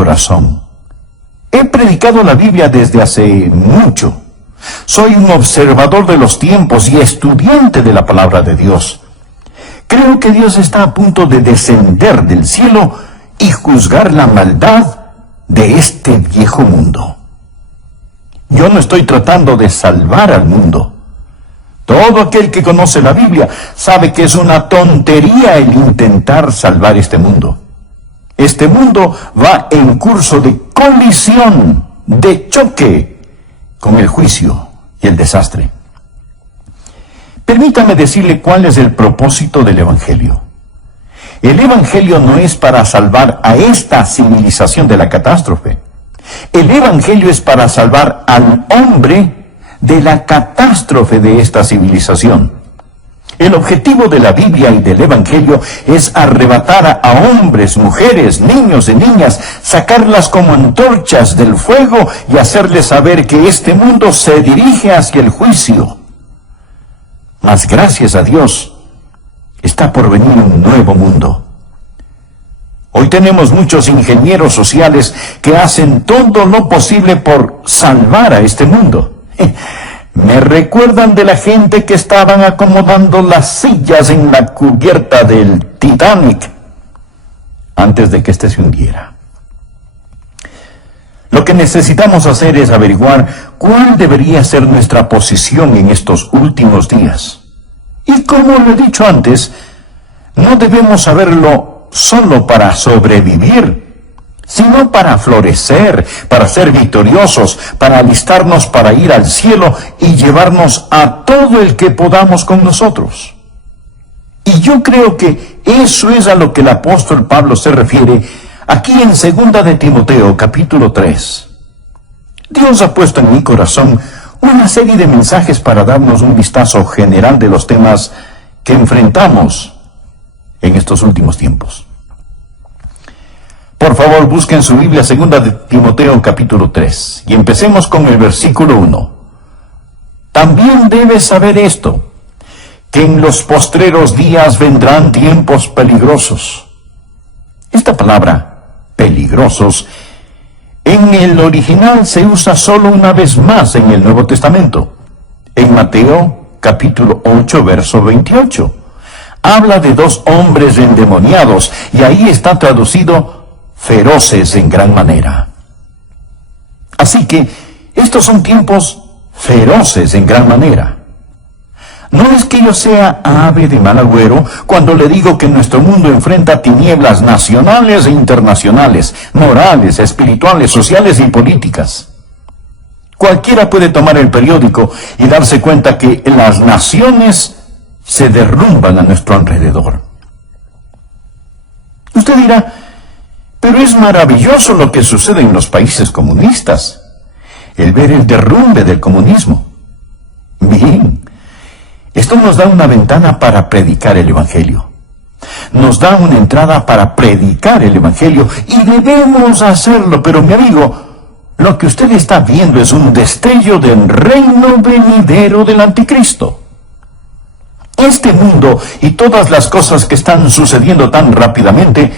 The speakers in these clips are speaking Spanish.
corazón. He predicado la Biblia desde hace mucho. Soy un observador de los tiempos y estudiante de la palabra de Dios. Creo que Dios está a punto de descender del cielo y juzgar la maldad de este viejo mundo. Yo no estoy tratando de salvar al mundo. Todo aquel que conoce la Biblia sabe que es una tontería el intentar salvar este mundo. Este mundo va en curso de colisión, de choque con el juicio y el desastre. Permítame decirle cuál es el propósito del Evangelio. El Evangelio no es para salvar a esta civilización de la catástrofe. El Evangelio es para salvar al hombre de la catástrofe de esta civilización. El objetivo de la Biblia y del Evangelio es arrebatar a hombres, mujeres, niños y niñas, sacarlas como antorchas del fuego y hacerles saber que este mundo se dirige hacia el juicio. Mas gracias a Dios, está por venir un nuevo mundo. Hoy tenemos muchos ingenieros sociales que hacen todo lo posible por salvar a este mundo. Me recuerdan de la gente que estaban acomodando las sillas en la cubierta del Titanic antes de que éste se hundiera. Lo que necesitamos hacer es averiguar cuál debería ser nuestra posición en estos últimos días. Y como lo he dicho antes, no debemos saberlo solo para sobrevivir, sino para florecer, para ser victoriosos, para alistarnos para ir al cielo y llevarnos a todo el que podamos con nosotros. Y yo creo que eso es a lo que el apóstol Pablo se refiere aquí en 2 de Timoteo, capítulo 3. Dios ha puesto en mi corazón una serie de mensajes para darnos un vistazo general de los temas que enfrentamos en estos últimos tiempos. Por favor, busquen su Biblia, 2 de Timoteo, capítulo 3, y empecemos con el versículo 1. También debes saber esto, que en los postreros días vendrán tiempos peligrosos. Esta palabra, peligrosos, en el original se usa solo una vez más en el Nuevo Testamento. En Mateo, capítulo 8, verso 28. Habla de dos hombres endemoniados, y ahí está traducido feroces en gran manera. Así que estos son tiempos feroces en gran manera. No es que yo sea ave de mal agüero cuando le digo que nuestro mundo enfrenta tinieblas nacionales e internacionales, morales, espirituales, sociales y políticas. Cualquiera puede tomar el periódico y darse cuenta que las naciones se derrumban a nuestro alrededor. Usted dirá, pero es maravilloso lo que sucede en los países comunistas, el ver el derrumbe del comunismo. Bien, esto nos da una ventana para predicar el Evangelio. Nos da una entrada para predicar el Evangelio y debemos hacerlo, pero mi amigo, lo que usted está viendo es un destello del reino venidero del anticristo. Este mundo y todas las cosas que están sucediendo tan rápidamente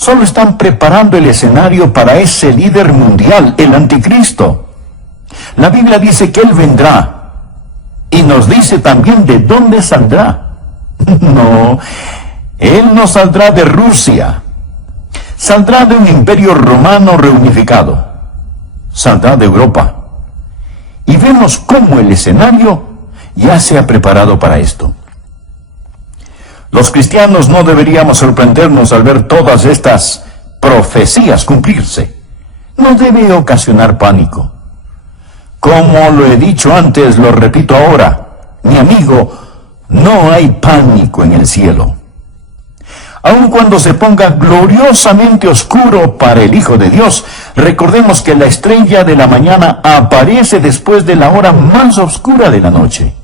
solo están preparando el escenario para ese líder mundial, el anticristo. La Biblia dice que él vendrá y nos dice también de dónde saldrá. No, él no saldrá de Rusia, saldrá de un imperio romano reunificado, saldrá de Europa. Y vemos cómo el escenario ya se ha preparado para esto. Los cristianos no deberíamos sorprendernos al ver todas estas profecías cumplirse. No debe ocasionar pánico. Como lo he dicho antes, lo repito ahora, mi amigo, no hay pánico en el cielo. Aun cuando se ponga gloriosamente oscuro para el Hijo de Dios, recordemos que la estrella de la mañana aparece después de la hora más oscura de la noche.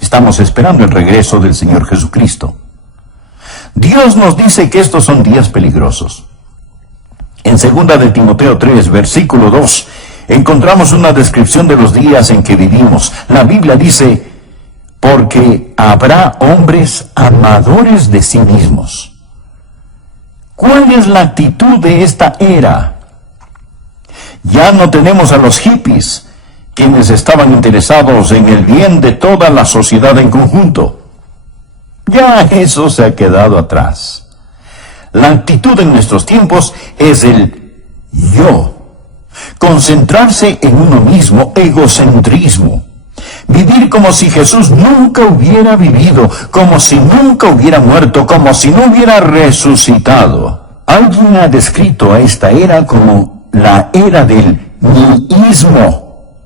Estamos esperando el regreso del Señor Jesucristo. Dios nos dice que estos son días peligrosos. En 2 de Timoteo 3, versículo 2, encontramos una descripción de los días en que vivimos. La Biblia dice, porque habrá hombres amadores de sí mismos. ¿Cuál es la actitud de esta era? Ya no tenemos a los hippies, quienes estaban interesados en el bien de toda la sociedad en conjunto. Ya eso se ha quedado atrás. La actitud en nuestros tiempos es el yo. Concentrarse en uno mismo, egocentrismo. Vivir como si Jesús nunca hubiera vivido, como si nunca hubiera muerto, como si no hubiera resucitado. Alguien ha descrito a esta era como la era del nihilismo.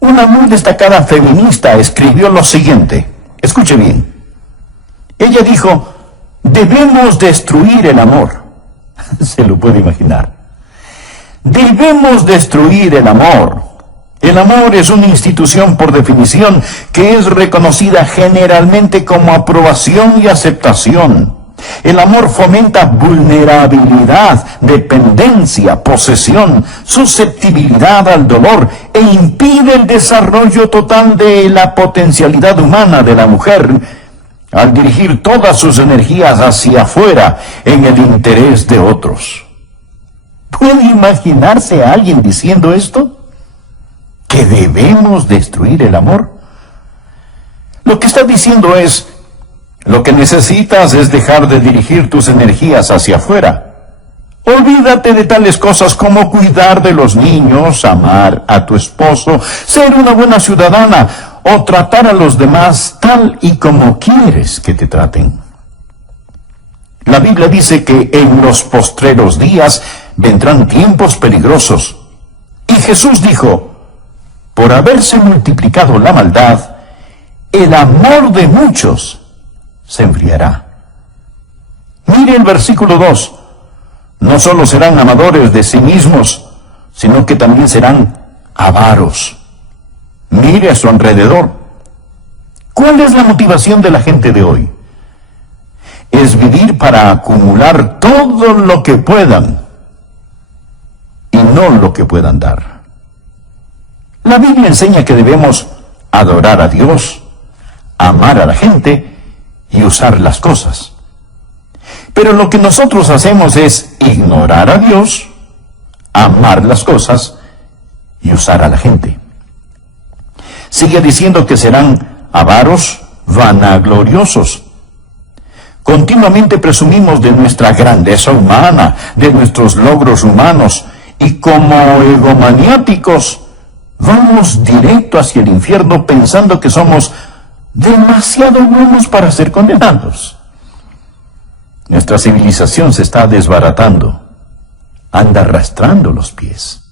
Una muy destacada feminista escribió lo siguiente. Escuche bien. Ella dijo: debemos destruir el amor. Se lo puede imaginar. Debemos destruir el amor. El amor es una institución por definición que es reconocida generalmente como aprobación y aceptación. El amor fomenta vulnerabilidad, dependencia, posesión, susceptibilidad al dolor e impide el desarrollo total de la potencialidad humana de la mujer al dirigir todas sus energías hacia afuera en el interés de otros. ¿Puede imaginarse a alguien diciendo esto? ¿Que debemos destruir el amor? Lo que está diciendo es: lo que necesitas es dejar de dirigir tus energías hacia afuera. Olvídate de tales cosas como cuidar de los niños, amar a tu esposo, ser una buena ciudadana o tratar a los demás tal y como quieres que te traten. La Biblia dice que en los postreros días vendrán tiempos peligrosos. Y Jesús dijo: por haberse multiplicado la maldad, el amor de muchos se enfriará. Mire el versículo 2. No solo serán amadores de sí mismos, sino que también serán avaros. Mire a su alrededor. ¿Cuál es la motivación de la gente de hoy? Es vivir para acumular todo lo que puedan y no lo que puedan dar. La Biblia enseña que debemos adorar a Dios, amar a la gente y usar las cosas. Pero lo que nosotros hacemos es ignorar a Dios, amar las cosas y usar a la gente. Sigue diciendo que serán avaros, vanagloriosos. Continuamente presumimos de nuestra grandeza humana, de nuestros logros humanos, y como egomaniáticos vamos directo hacia el infierno pensando que somos demasiado buenos para ser condenados. Nuestra civilización se está desbaratando, anda arrastrando los pies.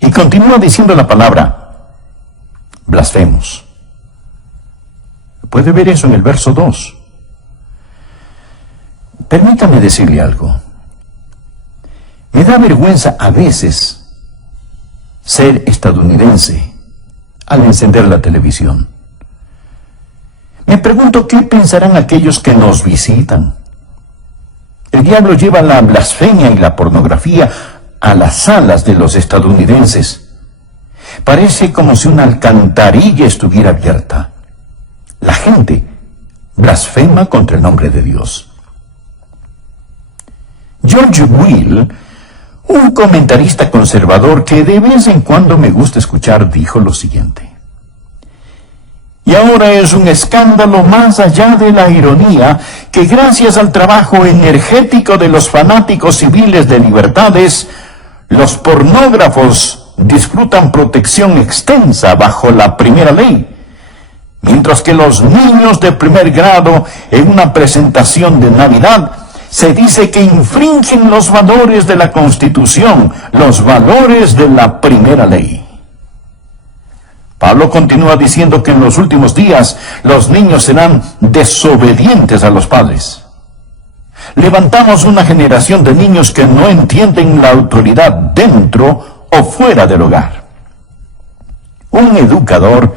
Y continúa diciendo la palabra: blasfemos. Puede ver eso en el verso 2. Permítame decirle algo. Me da vergüenza a veces ser estadounidense al encender la televisión. Me pregunto qué pensarán aquellos que nos visitan. El diablo lleva la blasfemia y la pornografía a las salas de los estadounidenses. Parece como si una alcantarilla estuviera abierta. La gente blasfema contra el nombre de Dios. George Will, un comentarista conservador que de vez en cuando me gusta escuchar, dijo lo siguiente: y ahora es un escándalo más allá de la ironía que gracias al trabajo energético de los fanáticos civiles de libertades, los pornógrafos disfrutan protección extensa bajo la primera ley, mientras que los niños de primer grado en una presentación de Navidad se dice que infringen los valores de la Constitución, los valores de la primera ley. Pablo continúa diciendo que en los últimos días los niños serán desobedientes a los padres. Levantamos una generación de niños que no entienden la autoridad dentro o fuera del hogar. Un educador,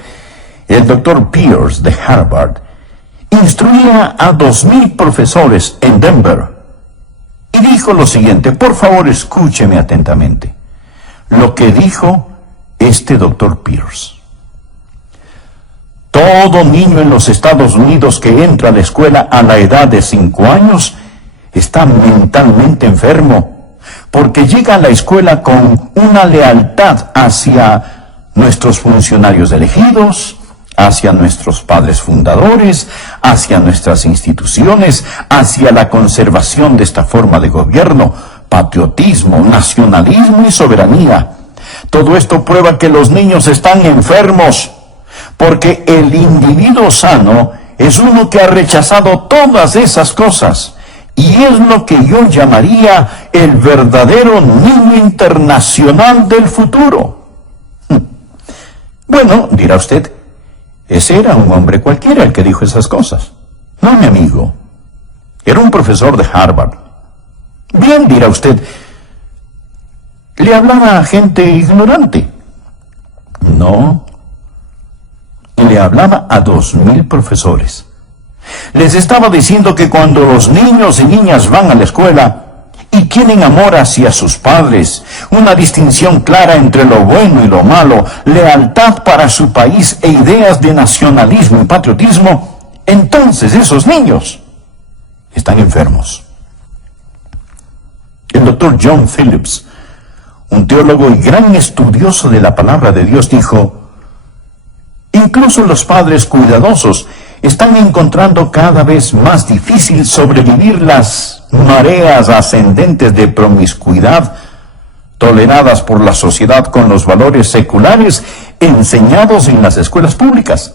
el Dr. Pierce de Harvard, instruía a 2,000 profesores en Denver y dijo lo siguiente. Por favor, escúcheme atentamente lo que dijo este Dr. Pierce. Todo niño en los Estados Unidos que entra a la escuela a la edad de 5 años está mentalmente enfermo, porque llega a la escuela con una lealtad hacia nuestros funcionarios elegidos, hacia nuestros padres fundadores, hacia nuestras instituciones, hacia la conservación de esta forma de gobierno, patriotismo, nacionalismo y soberanía. Todo esto prueba que los niños están enfermos, porque el individuo sano es uno que ha rechazado todas esas cosas, y es lo que yo llamaría el verdadero niño internacional del futuro. Bueno, dirá usted, ese era un hombre cualquiera el que dijo esas cosas. No, mi amigo. Era un profesor de Harvard. Bien, dirá usted, le hablaba a gente ignorante. No. Le hablaba a 2,000 profesores. Les estaba diciendo que cuando los niños y niñas van a la escuela y tienen amor hacia sus padres, una distinción clara entre lo bueno y lo malo, lealtad para su país e ideas de nacionalismo y patriotismo, entonces esos niños están enfermos. El doctor John Phillips, un teólogo y gran estudioso de la palabra de Dios, dijo: incluso los padres cuidadosos están encontrando cada vez más difícil sobrevivir las mareas ascendentes de promiscuidad toleradas por la sociedad con los valores seculares enseñados en las escuelas públicas.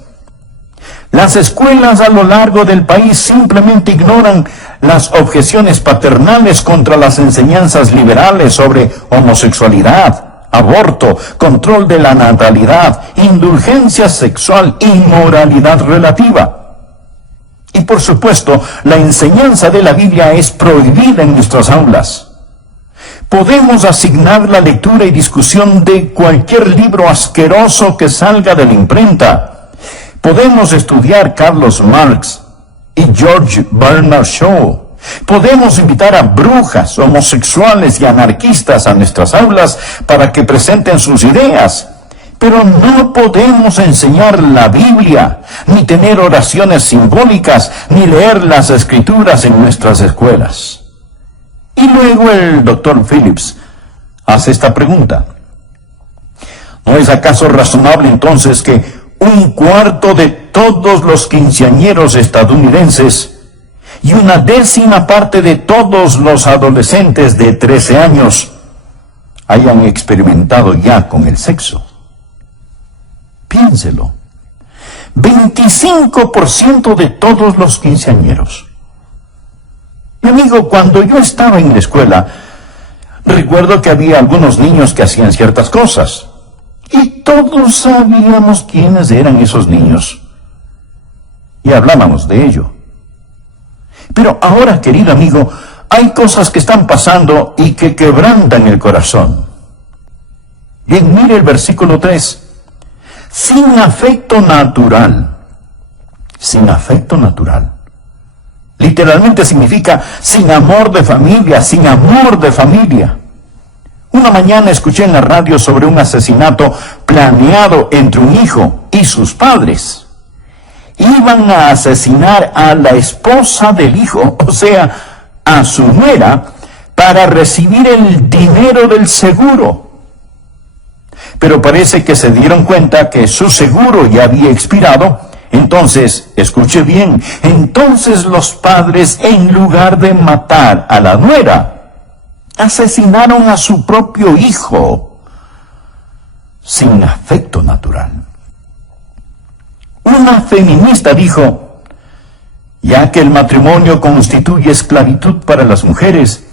Las escuelas a lo largo del país simplemente ignoran las objeciones paternales contra las enseñanzas liberales sobre homosexualidad, aborto, control de la natalidad, indulgencia sexual y moralidad relativa. Y por supuesto, la enseñanza de la Biblia es prohibida en nuestras aulas. Podemos asignar la lectura y discusión de cualquier libro asqueroso que salga de la imprenta. Podemos estudiar Carlos Marx y George Bernard Shaw. Podemos invitar a brujas, homosexuales y anarquistas a nuestras aulas para que presenten sus ideas. Pero no podemos enseñar la Biblia, ni tener oraciones simbólicas, ni leer las Escrituras en nuestras escuelas. Y luego el doctor Phillips hace esta pregunta: ¿no es acaso razonable entonces que 1/4 de todos los quinceañeros estadounidenses y 1/10 parte de todos los adolescentes de 13 años hayan experimentado ya con el sexo? Piénselo. 25% de todos los quinceañeros. Mi amigo, cuando yo estaba en la escuela, recuerdo que había algunos niños que hacían ciertas cosas. Y todos sabíamos quiénes eran esos niños. Y hablábamos de ello. Pero ahora, querido amigo, hay cosas que están pasando y que quebrantan el corazón. Bien, mire el versículo 3. Sin afecto natural. Sin afecto natural. Literalmente significa sin amor de familia, sin amor de familia. Una mañana escuché en la radio sobre un asesinato planeado entre un hijo y sus padres. Iban a asesinar a la esposa del hijo, o sea, a su nuera, para recibir el dinero del seguro. Pero parece que se dieron cuenta que su seguro ya había expirado. Entonces, escuche bien, entonces los padres, en lugar de matar a la nuera, asesinaron a su propio hijo sin afecto natural. Una feminista dijo: ya que el matrimonio constituye esclavitud para las mujeres,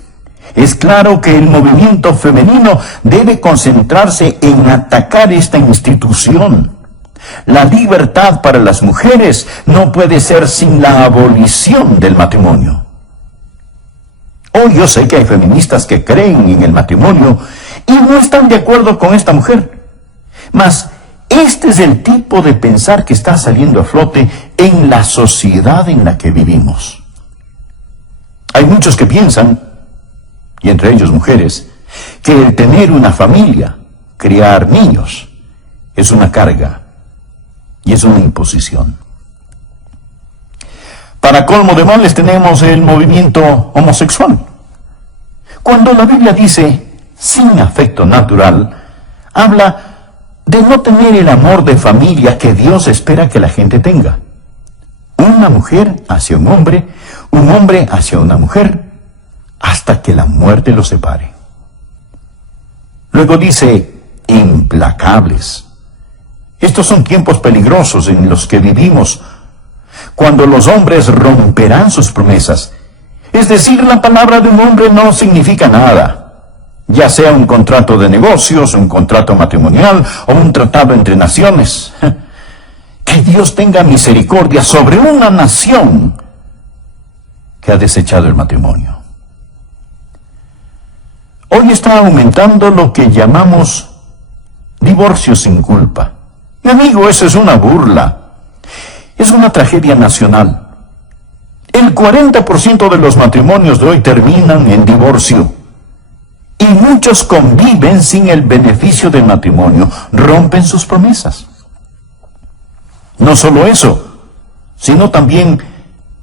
es claro que el movimiento femenino debe concentrarse en atacar esta institución. La libertad para las mujeres no puede ser sin la abolición del matrimonio. Hoy yo sé que hay feministas que creen en el matrimonio y no están de acuerdo con esta mujer. Mas este es el tipo de pensar que está saliendo a flote en la sociedad en la que vivimos. Hay muchos que piensan, y entre ellos mujeres, que el tener una familia, criar niños, es una carga y es una imposición. Para colmo de males tenemos el movimiento homosexual. Cuando la Biblia dice sin afecto natural, habla de no tener el amor de familia que Dios espera que la gente tenga. Una mujer hacia un hombre hacia una mujer, hasta que la muerte los separe. Luego dice, implacables. Estos son tiempos peligrosos en los que vivimos, cuando los hombres romperán sus promesas. Es decir, la palabra de un hombre no significa nada, ya sea un contrato de negocios, un contrato matrimonial o un tratado entre naciones. Que Dios tenga misericordia sobre una nación que ha desechado el matrimonio. Hoy está aumentando lo que llamamos divorcio sin culpa. Mi amigo, eso es una burla. Es una tragedia nacional. El 40% de los matrimonios de hoy terminan en divorcio. Y muchos conviven sin el beneficio del matrimonio, rompen sus promesas. No solo eso, sino también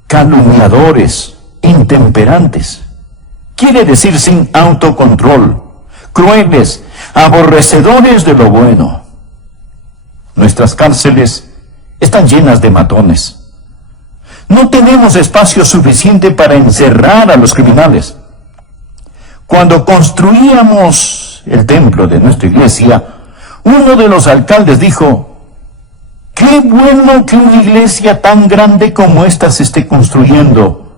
calumniadores, intemperantes. Quiere decir sin autocontrol, crueles, aborrecedores de lo bueno. Nuestras cárceles están llenas de matones. No tenemos espacio suficiente para encerrar a los criminales. Cuando construíamos el templo de nuestra iglesia, uno de los alcaldes dijo, qué bueno que una iglesia tan grande como esta se esté construyendo.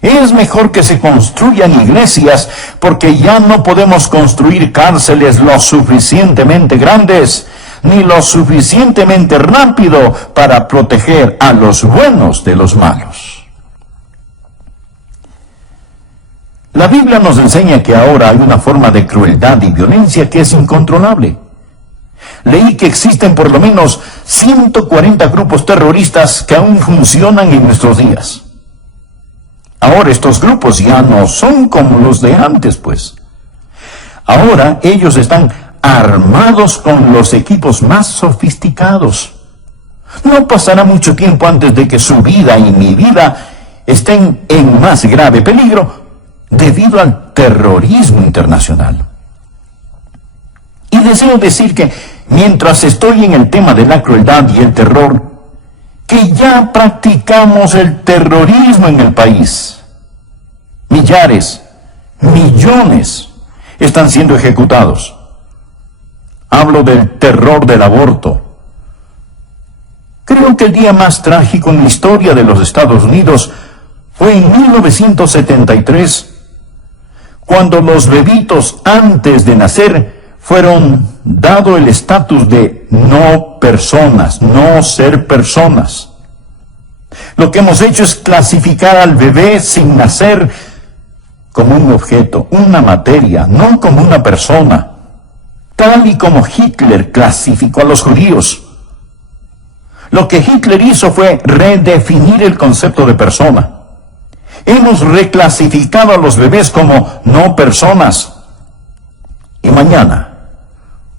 Es mejor que se construyan iglesias, porque ya no podemos construir cárceles lo suficientemente grandes, ni lo suficientemente rápido para proteger a los buenos de los malos. La Biblia nos enseña que ahora hay una forma de crueldad y violencia que es incontrolable. Leí que existen por lo menos 140 grupos terroristas que aún funcionan en nuestros días. Ahora estos grupos ya no son como los de antes, pues. Ahora ellos están armados con los equipos más sofisticados. No pasará mucho tiempo antes de que su vida y mi vida estén en más grave peligro debido al terrorismo internacional. Y deseo decir que mientras estoy en el tema de la crueldad y el terror, que ya practicamos el terrorismo en el país. Millares, millones están siendo ejecutados. Hablo del terror del aborto. Creo que el día más trágico en la historia de los Estados Unidos fue en 1973, cuando los bebitos antes de nacer fueron dado el estatus de no personas, no ser personas. Lo que hemos hecho es clasificar al bebé sin nacer como un objeto, una materia, no como una persona, tal y como Hitler clasificó a los judíos. Lo que Hitler hizo fue redefinir el concepto de persona. Hemos reclasificado a los bebés como no personas. Y mañana,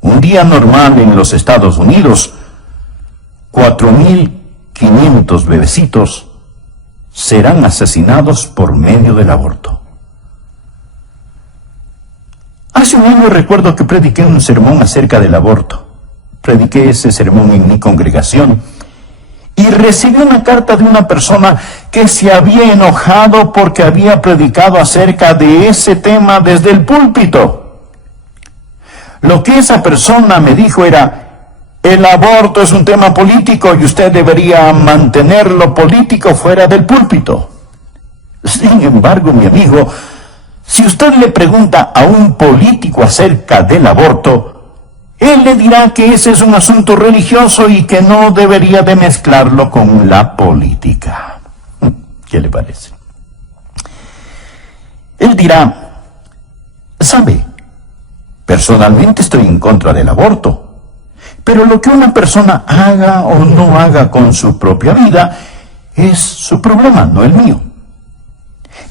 un día normal en los Estados Unidos, 4.500 bebecitos serán asesinados por medio del aborto. Hace un año recuerdo que prediqué un sermón acerca del aborto. Prediqué ese sermón en mi congregación y recibí una carta de una persona que se había enojado porque había predicado acerca de ese tema desde el púlpito. Lo que esa persona me dijo era, el aborto es un tema político y usted debería mantener lo político fuera del púlpito. Sin embargo, mi amigo, si usted le pregunta a un político acerca del aborto, él le dirá que ese es un asunto religioso y que no debería de mezclarlo con la política. ¿Qué le parece? Él dirá, ¿sabe? Personalmente estoy en contra del aborto, pero lo que una persona haga o no haga con su propia vida es su problema, no el mío.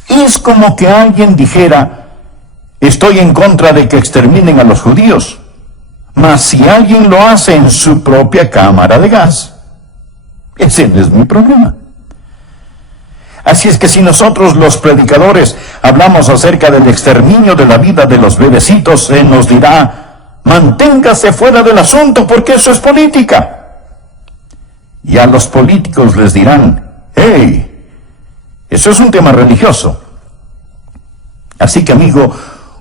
Es como que alguien dijera, estoy en contra de que exterminen a los judíos, mas si alguien lo hace en su propia cámara de gas, ese no es mi problema. Así es que si nosotros los predicadores hablamos acerca del exterminio de la vida de los bebecitos, se nos dirá: manténgase fuera del asunto porque eso es política. Y a los políticos les dirán: hey, eso es un tema religioso. Así que, amigo,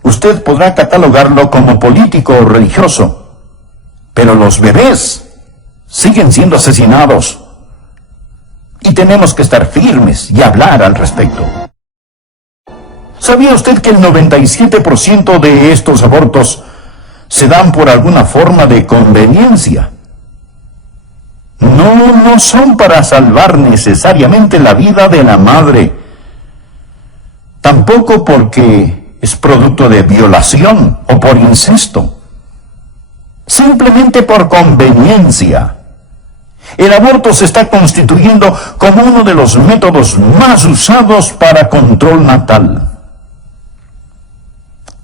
usted podrá catalogarlo como político o religioso, pero los bebés siguen siendo asesinados. Y tenemos que estar firmes y hablar al respecto. ¿Sabía usted que el 97% de estos abortos se dan por alguna forma de conveniencia? No son para salvar necesariamente la vida de la madre. Tampoco porque es producto de violación o por incesto. Simplemente por conveniencia. El aborto se está constituyendo como uno de los métodos más usados para control natal.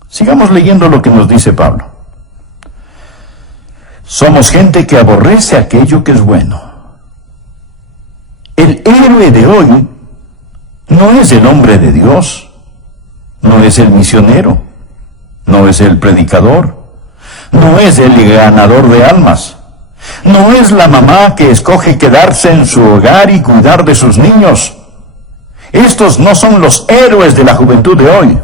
Sigamos leyendo lo que nos dice Pablo. Somos gente que aborrece aquello que es bueno. El héroe de hoy no es el hombre de Dios, no es el misionero, no es el predicador, no es el ganador de almas. No es la mamá que escoge quedarse en su hogar y cuidar de sus niños. Estos no son los héroes de la juventud de hoy.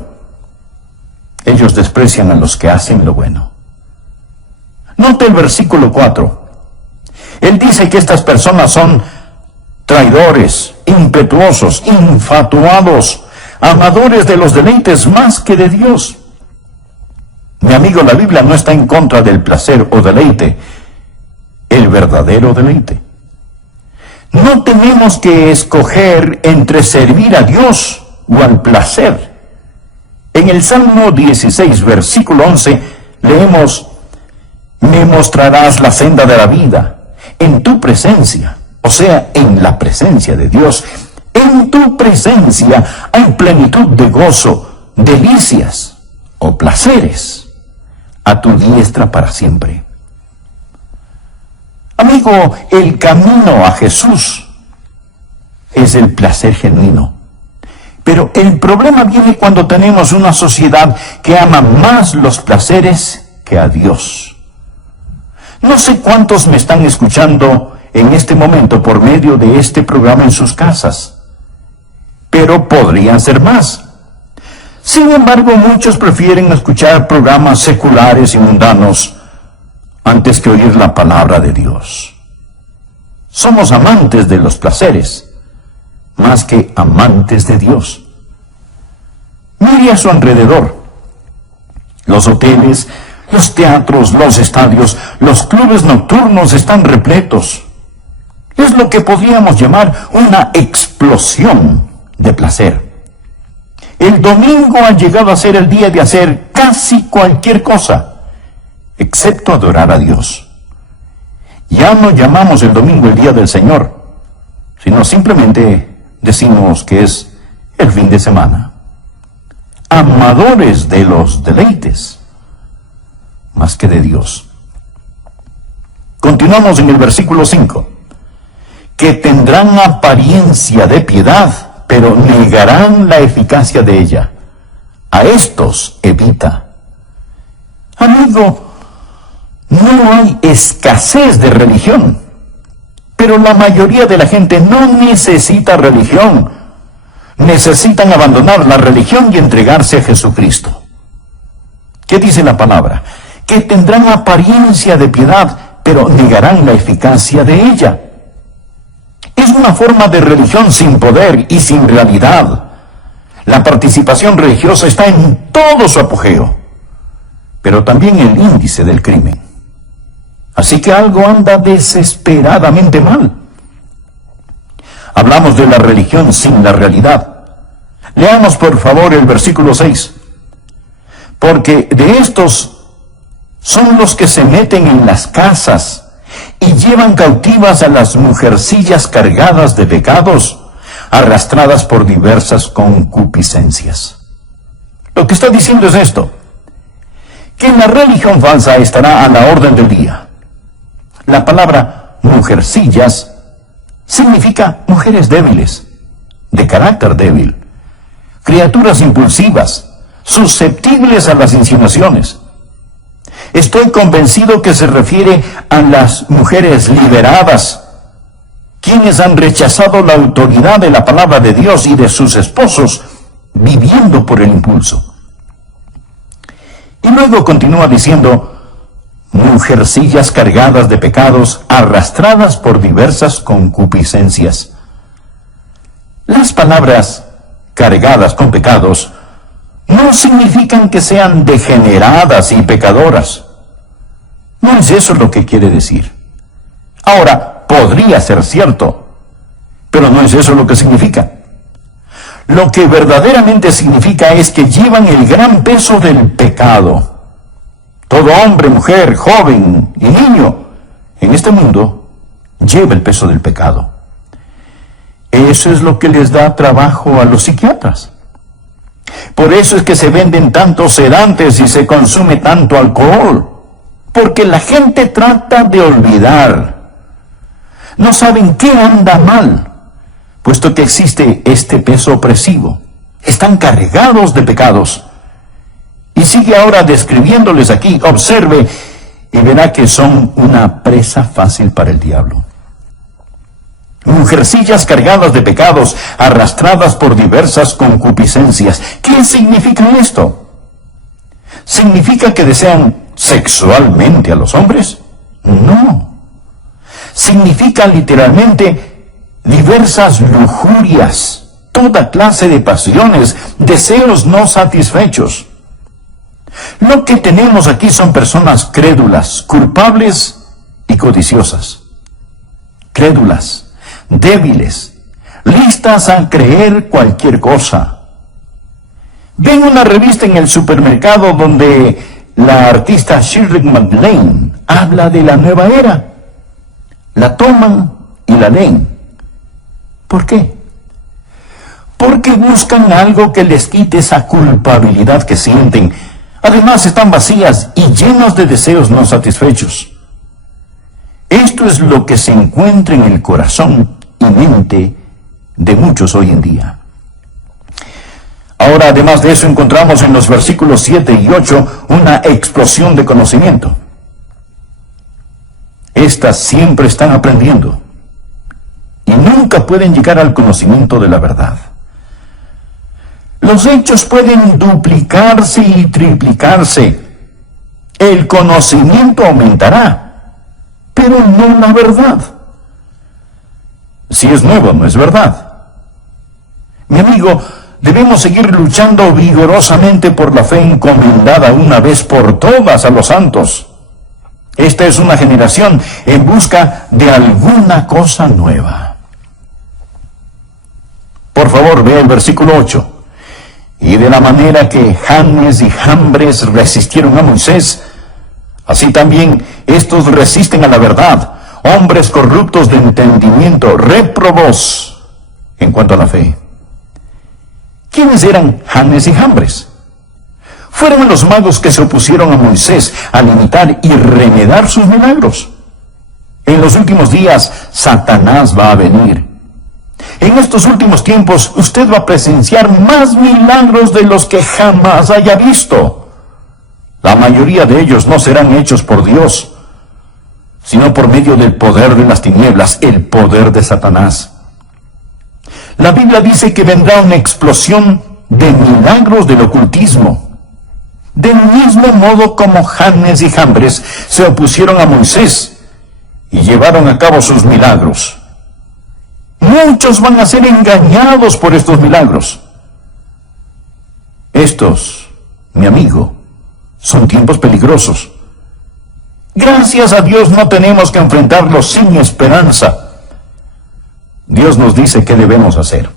Ellos desprecian a los que hacen lo bueno. Note el versículo 4. Él dice que estas personas son traidores, impetuosos, infatuados, amadores de los deleites más que de Dios. Mi amigo, la Biblia no está en contra del placer o deleite, el verdadero deleite. No tenemos que escoger entre servir a Dios o al placer. En el Salmo 16, versículo 11, leemos: me mostrarás la senda de la vida, en tu presencia, o sea, en la presencia de Dios. En tu presencia hay plenitud de gozo, delicias o placeres, a tu diestra para siempre. Amigo, el camino a Jesús es el placer genuino. Pero el problema viene cuando tenemos una sociedad que ama más los placeres que a Dios. No sé cuántos me están escuchando en este momento por medio de este programa en sus casas, pero podrían ser más. Sin embargo, muchos prefieren escuchar programas seculares y mundanos antes que oír la palabra de Dios. Somos amantes de los placeres, más que amantes de Dios. Mire a su alrededor. Los hoteles, los teatros, los estadios, los clubes nocturnos están repletos. Es lo que podríamos llamar una explosión de placer. El domingo ha llegado a ser el día de hacer casi cualquier cosa, excepto adorar a Dios. Ya no llamamos el domingo el día del Señor, sino simplemente decimos que es el fin de semana. Amadores de los deleites, más que de Dios. Continuamos en el versículo 5. Que tendrán apariencia de piedad, pero negarán la eficacia de ella. A estos evita. Amigo, no hay escasez de religión, pero la mayoría de la gente no necesita religión. Necesitan abandonar la religión y entregarse a Jesucristo. ¿Qué dice la palabra? Que tendrán apariencia de piedad, pero negarán la eficacia de ella. Es una forma de religión sin poder y sin realidad. La participación religiosa está en todo su apogeo, pero también el índice del crimen. Así que algo anda desesperadamente mal. Hablamos de la religión sin la realidad. Leamos por favor el versículo 6. Porque de estos son los que se meten en las casas y llevan cautivas a las mujercillas cargadas de pecados, arrastradas por diversas concupiscencias. Lo que está diciendo es esto: que la religión falsa estará a la orden del día. La palabra mujercillas significa mujeres débiles, de carácter débil, criaturas impulsivas, susceptibles a las insinuaciones. Estoy convencido que se refiere a las mujeres liberadas, quienes han rechazado la autoridad de la palabra de Dios y de sus esposos, viviendo por el impulso. Y luego continúa diciendo, mujercillas cargadas de pecados, arrastradas por diversas concupiscencias. Las palabras cargadas con pecados no significan que sean degeneradas y pecadoras. No es eso lo que quiere decir. Ahora, podría ser cierto, pero no es eso lo que significa. Lo que verdaderamente significa es que llevan el gran peso del pecado. Todo hombre, mujer, joven y niño en este mundo lleva el peso del pecado. Eso es lo que les da trabajo a los psiquiatras. Por eso es que se venden tantos sedantes y se consume tanto alcohol. Porque la gente trata de olvidar. No saben qué anda mal, puesto que existe este peso opresivo. Están cargados de pecados. Y sigue ahora describiéndoles aquí. Observe y verá que son una presa fácil para el diablo. Mujercillas cargadas de pecados, arrastradas por diversas concupiscencias. ¿Qué significa esto? ¿Significa que desean sexualmente a los hombres? No. Significa literalmente diversas lujurias, toda clase de pasiones, deseos no satisfechos. Lo que tenemos aquí son personas crédulas, culpables y codiciosas. Crédulas, débiles, listas a creer cualquier cosa. Ven una revista en el supermercado donde la artista Shirley MacLaine habla de la nueva era. La toman y la leen. ¿Por qué? Porque buscan algo que les quite esa culpabilidad que sienten. Además están vacías y llenas de deseos no satisfechos. Esto es lo que se encuentra en el corazón y mente de muchos hoy en día. Ahora, además de eso, encontramos en los versículos 7 y 8 una explosión de conocimiento. Estas siempre están aprendiendo y nunca pueden llegar al conocimiento de la verdad. Los hechos pueden duplicarse y triplicarse. El conocimiento aumentará, pero no la verdad. Si es nuevo, no es verdad. Mi amigo, debemos seguir luchando vigorosamente por la fe encomendada una vez por todas a los santos. Esta es una generación en busca de alguna cosa nueva. Por favor, vea el versículo 8. Y de la manera que Janes y Jambres resistieron a Moisés, así también estos resisten a la verdad, hombres corruptos de entendimiento, réprobos en cuanto a la fe. ¿Quiénes eran Janes y Jambres? Fueron los magos que se opusieron a Moisés al imitar y remedar sus milagros. En los últimos días, Satanás va a venir. En estos últimos tiempos, usted va a presenciar más milagros de los que jamás haya visto. La mayoría de ellos no serán hechos por Dios, sino por medio del poder de las tinieblas, el poder de Satanás. La Biblia dice que vendrá una explosión de milagros del ocultismo. Del mismo modo como Janes y Jambres se opusieron a Moisés y llevaron a cabo sus milagros. Muchos van a ser engañados por estos milagros. Estos, mi amigo, son tiempos peligrosos. Gracias a Dios no tenemos que enfrentarlos sin esperanza. Dios nos dice qué debemos hacer.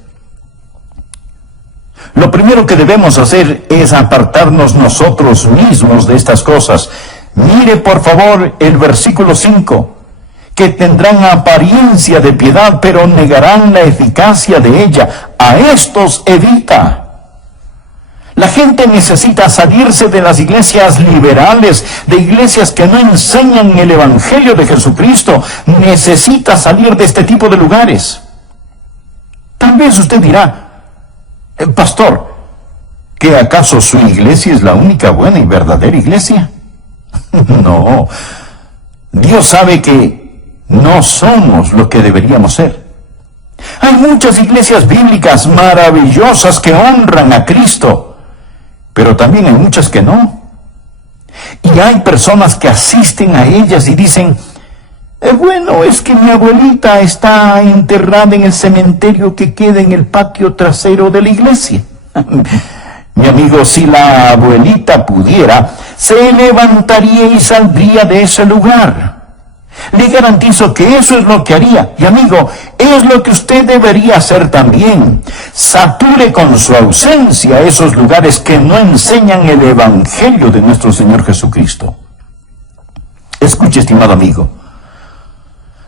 Lo primero que debemos hacer es apartarnos nosotros mismos de estas cosas. Mire por favor el versículo 5. Que tendrán apariencia de piedad, pero negarán la eficacia de ella. A estos evita. La gente necesita salirse de las iglesias liberales, de iglesias que no enseñan el Evangelio de Jesucristo. Necesita salir de este tipo de lugares. Tal vez usted dirá, pastor, ¿que acaso su iglesia es la única buena y verdadera iglesia? No, Dios sabe que no somos lo que deberíamos ser. Hay muchas iglesias bíblicas maravillosas que honran a Cristo, pero también hay muchas que no. Y hay personas que asisten a ellas y dicen, bueno, es que mi abuelita está enterrada en el cementerio que queda en el patio trasero de la iglesia. Mi amigo, si la abuelita pudiera, se levantaría y saldría de ese lugar. Le garantizo que eso es lo que haría. Y amigo, es lo que usted debería hacer también. Sature con su ausencia esos lugares que no enseñan el Evangelio de nuestro Señor Jesucristo. Escuche, estimado amigo.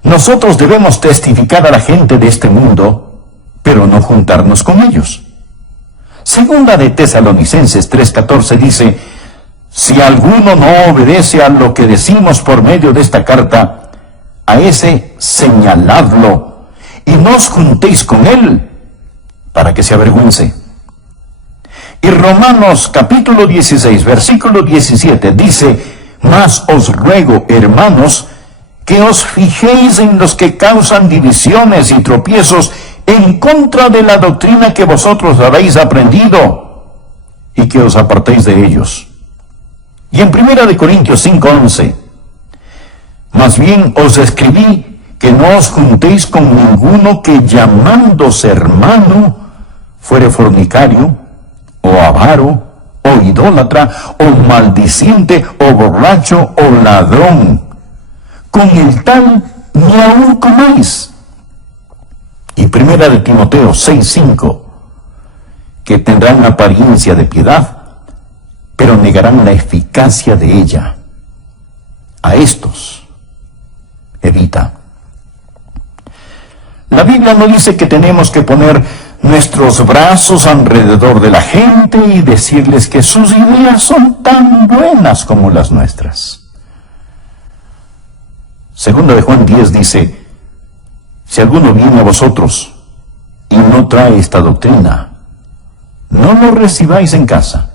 Nosotros debemos testificar a la gente de este mundo, pero no juntarnos con ellos. Segunda de Tesalonicenses 3:14 dice, si alguno no obedece a lo que decimos por medio de esta carta, a ese señaladlo y no os juntéis con él para que se avergüence. Y Romanos capítulo 16, versículo 17 dice, mas os ruego, hermanos, que os fijéis en los que causan divisiones y tropiezos en contra de la doctrina que vosotros habéis aprendido, y que os apartéis de ellos. Y en 1 Corintios 5:11, más bien os escribí que no os juntéis con ninguno que llamándose hermano fuere fornicario, o avaro, o idólatra, o maldiciente, o borracho, o ladrón. Con el tal ni aun comáis. Y 1 Timoteo 6:5, que tendrán apariencia de piedad, pero negarán la eficacia de ella. A estos evita. La Biblia no dice que tenemos que poner nuestros brazos alrededor de la gente y decirles que sus ideas son tan buenas como las nuestras. Segunda de Juan 10 dice, si alguno viene a vosotros y no trae esta doctrina, no lo recibáis en casa,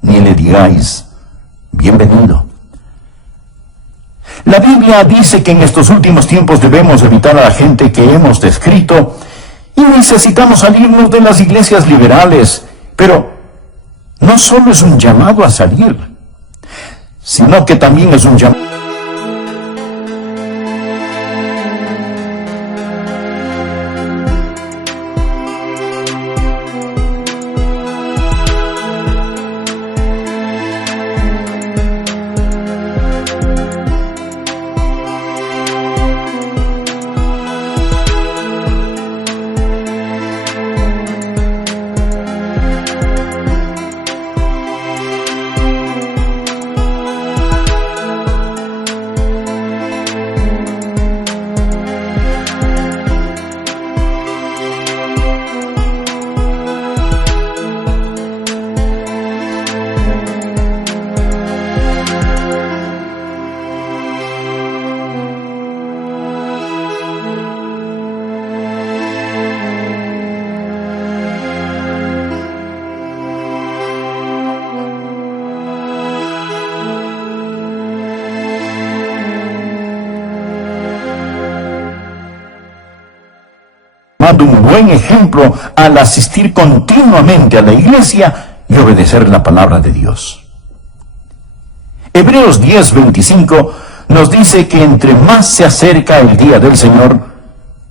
ni le digáis, bienvenido. La Biblia dice que en estos últimos tiempos debemos evitar a la gente que hemos descrito y necesitamos salirnos de las iglesias liberales, pero no solo es un llamado a salir, sino que también es un llamado. Un buen ejemplo al asistir continuamente a la iglesia y obedecer la palabra de Dios. Hebreos 10:25 nos dice que entre más se acerca el día del Señor,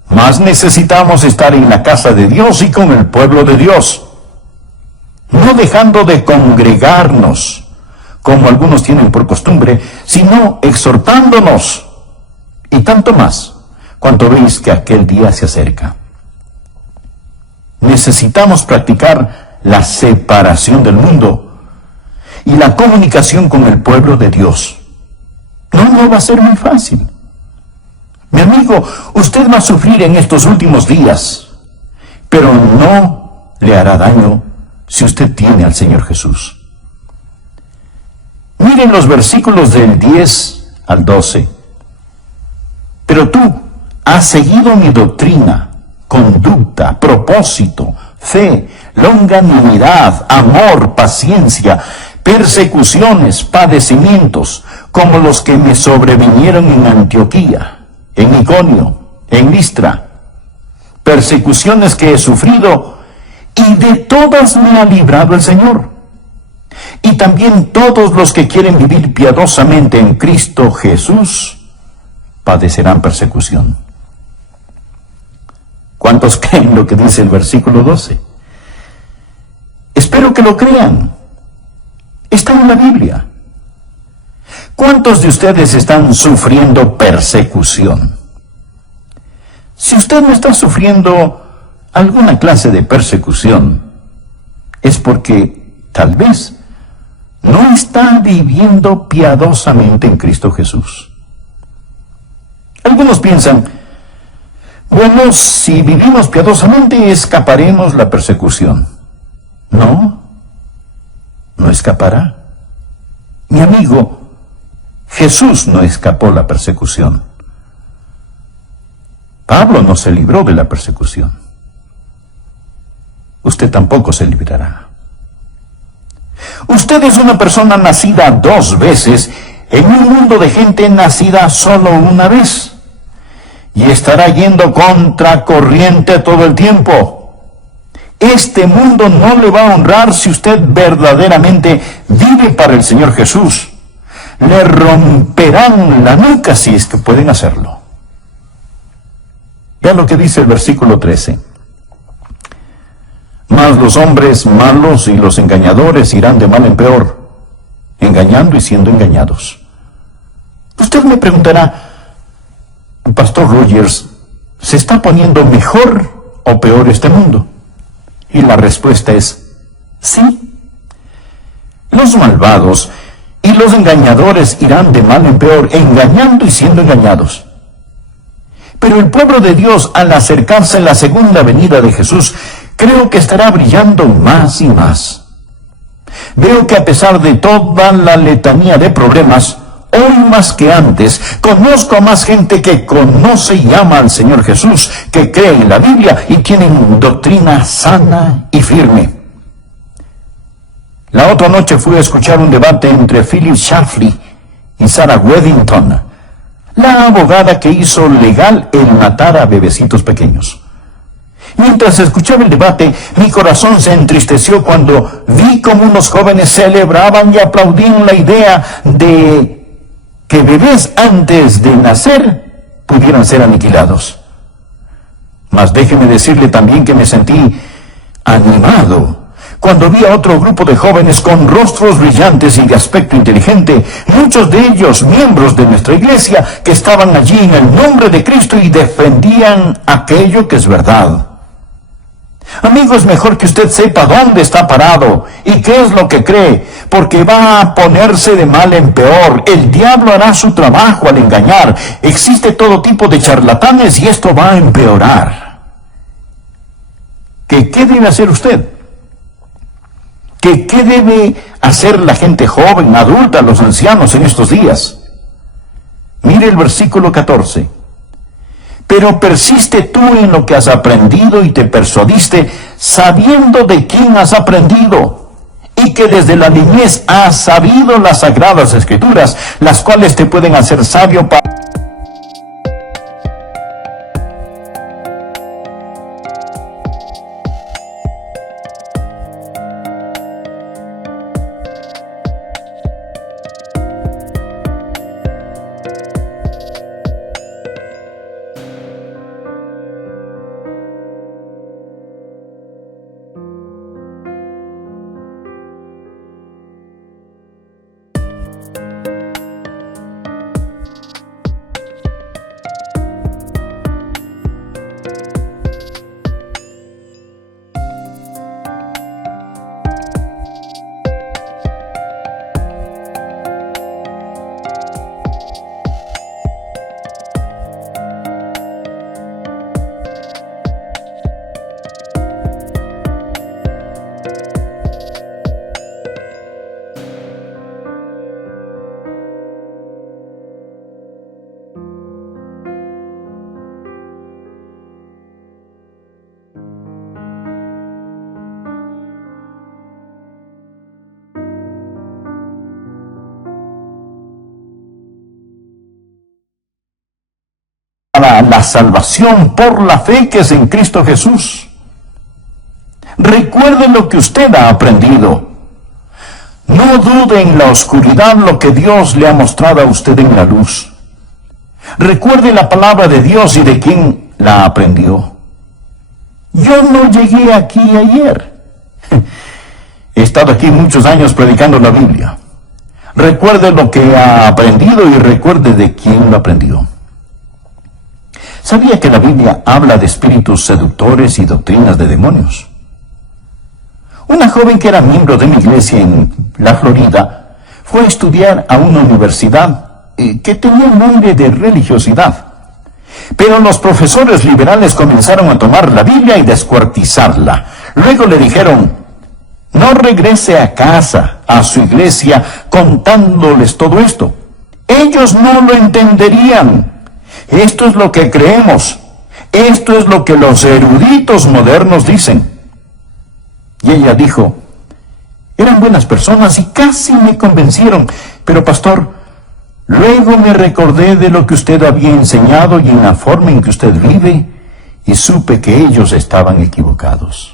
más necesitamos estar en la casa de Dios y con el pueblo de Dios, no dejando de congregarnos, como algunos tienen por costumbre, sino exhortándonos, y tanto más, cuanto veis que aquel día se acerca. Necesitamos practicar la separación del mundo y la comunicación con el pueblo de Dios. No va a ser muy fácil. Mi amigo, usted va a sufrir en estos últimos días, pero no le hará daño si usted tiene al Señor Jesús. Miren los versículos del 10 al 12. Pero tú has seguido mi doctrina, conducta, propósito, fe, longanimidad, amor, paciencia, persecuciones, padecimientos, como los que me sobrevinieron en Antioquía, en Iconio, en Listra, persecuciones que he sufrido, y de todas me ha librado el Señor. Y también todos los que quieren vivir piadosamente en Cristo Jesús padecerán persecución. ¿Cuántos creen lo que dice el versículo 12? Espero que lo crean. Está en la Biblia. ¿Cuántos de ustedes están sufriendo persecución? Si usted no está sufriendo alguna clase de persecución, es porque tal vez no está viviendo piadosamente en Cristo Jesús. Algunos piensan, bueno, si vivimos piadosamente escaparemos la persecución. No, no escapará. Mi amigo, Jesús no escapó la persecución. Pablo no se libró de la persecución. Usted tampoco se librará. Usted es una persona nacida 2 veces en un mundo de gente nacida solo una vez. Y estará yendo contra corriente todo el tiempo. Este mundo no le va a honrar si usted verdaderamente vive para el Señor Jesús. Le romperán la nuca si es que pueden hacerlo. Vean lo que dice el versículo 13. Mas los hombres malos y los engañadores irán de mal en peor, engañando y siendo engañados. Usted me preguntará, Pastor Rogers, ¿se está poniendo mejor o peor este mundo? Y la respuesta es sí. Los malvados y los engañadores irán de mal en peor, engañando y siendo engañados. Pero el pueblo de Dios, al acercarse a la segunda venida de Jesús, creo que estará brillando más y más. Veo que a pesar de toda la letanía de problemas, hoy más que antes, conozco a más gente que conoce y ama al Señor Jesús, que cree en la Biblia y tienen doctrina sana y firme. La otra noche fui a escuchar un debate entre Philip Schlafly y Sarah Weddington, la abogada que hizo legal el matar a bebecitos pequeños. Mientras escuchaba el debate, mi corazón se entristeció cuando vi cómo unos jóvenes celebraban y aplaudían la idea de que bebés antes de nacer pudieran ser aniquilados. Mas déjeme decirle también que me sentí animado cuando vi a otro grupo de jóvenes con rostros brillantes y de aspecto inteligente, muchos de ellos miembros de nuestra iglesia, que estaban allí en el nombre de Cristo y defendían aquello que es verdad. Amigo, es mejor que usted sepa dónde está parado y qué es lo que cree, porque va a ponerse de mal en peor. El diablo hará su trabajo al engañar. Existe todo tipo de charlatanes y esto va a empeorar. ¿Qué debe hacer usted? ¿Qué debe hacer la gente joven, adulta, los ancianos en estos días? Mire el versículo 14. Pero persiste tú en lo que has aprendido y te persuadiste, sabiendo de quién has aprendido, y que desde la niñez has sabido las sagradas escrituras, las cuales te pueden hacer sabio para... para la salvación por la fe que es en Cristo Jesús. Recuerde lo que usted ha aprendido. No dude en la oscuridad lo que Dios le ha mostrado a usted en la luz. Recuerde la palabra de Dios y de quién la aprendió. Yo no llegué aquí ayer. He estado aquí muchos años predicando la Biblia. Recuerde lo que ha aprendido y recuerde de quién lo aprendió. ¿Sabía que la Biblia habla de espíritus seductores y doctrinas de demonios? Una joven que era miembro de mi iglesia en la Florida fue a estudiar a una universidad que tenía un aire de religiosidad. Pero los profesores liberales comenzaron a tomar la Biblia y descuartizarla. Luego le dijeron: no regrese a casa, a su iglesia, contándoles todo esto. Ellos no lo entenderían. Esto es lo que creemos. Esto es lo que los eruditos modernos dicen. Y ella dijo: eran buenas personas y casi me convencieron, pero pastor, luego me recordé de lo que usted había enseñado y en la forma en que usted vive, y supe que ellos estaban equivocados.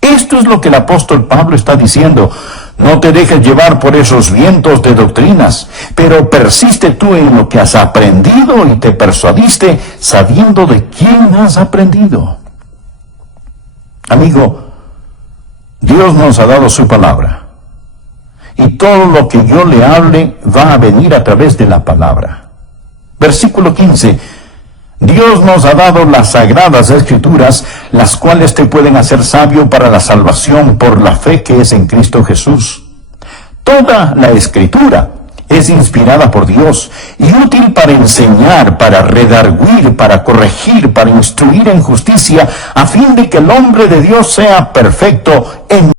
Esto es lo que el apóstol Pablo está diciendo. No te dejes llevar por esos vientos de doctrinas, pero persiste tú en lo que has aprendido y te persuadiste sabiendo de quién has aprendido. Amigo, Dios nos ha dado su palabra. Y todo lo que yo le hable va a venir a través de la palabra. Versículo 15. Dios nos ha dado las sagradas escrituras, las cuales te pueden hacer sabio para la salvación por la fe que es en Cristo Jesús. Toda la escritura es inspirada por Dios y útil para enseñar, para redarguir, para corregir, para instruir en justicia, a fin de que el hombre de Dios sea perfecto, en